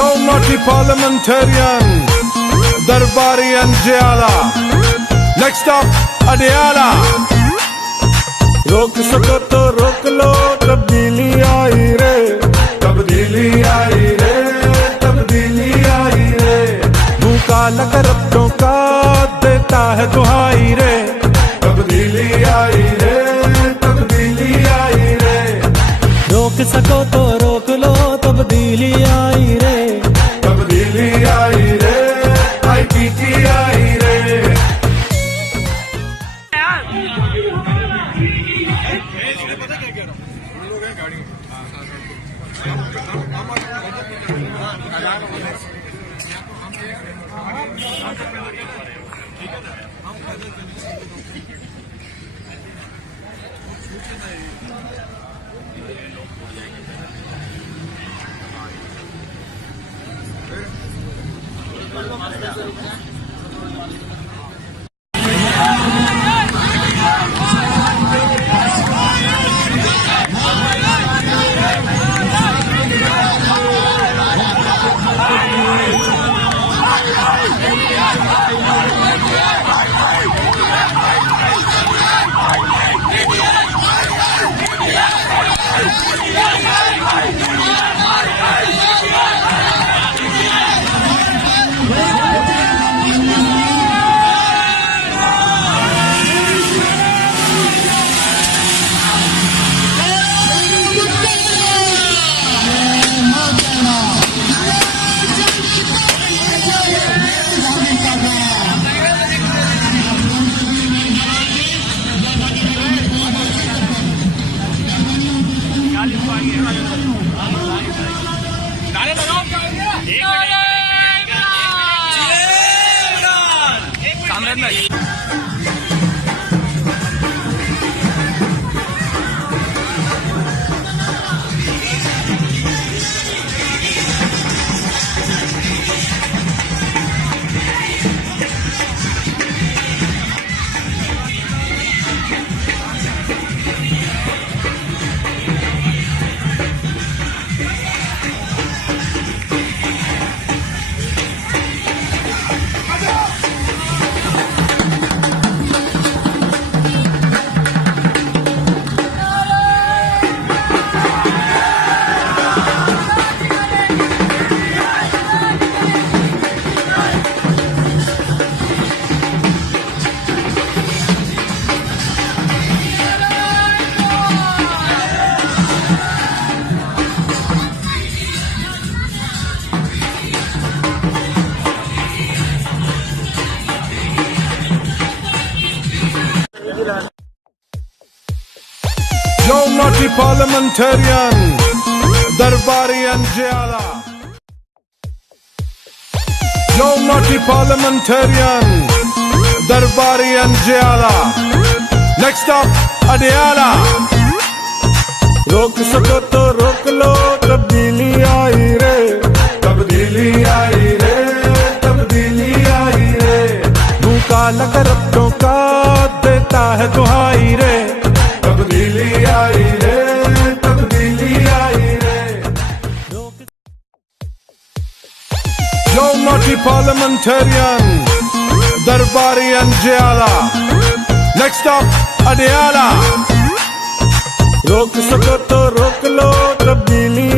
Yo naughty parliamentarian, Darbari and Jayala. Next up, Adiala. रोक सको तो रोक लो, तब्दीली आई रे, तब्दीली आई रे, तब्दीली आई रे। मुँह काला करप्टों का देता है दुहाई रे, तब्दीली आई रे, तब्दीली आई रे। रोक सको तो रोक लो, तब्दीली आई रे, तब्दीली आई रे, IPT आई रे। Yo naughty parliamentarian, Darbari and Jayala. Yo naughty parliamentarian, Darbari and Jayala. Next up, Adiala. रोक सको तो रोक लो, तब्दीली आई रे, तब्दीली आई रे, तब्दीली आई रे। मुँह काला करप्टों का देता है दुहाई रे, तब्दीली आई रे, तब्दीली आई रे। Yo naughty parliamentarian, Darbari and Jayala. Next up, Adiala. रोक सको तो रोक लो, तब्दीली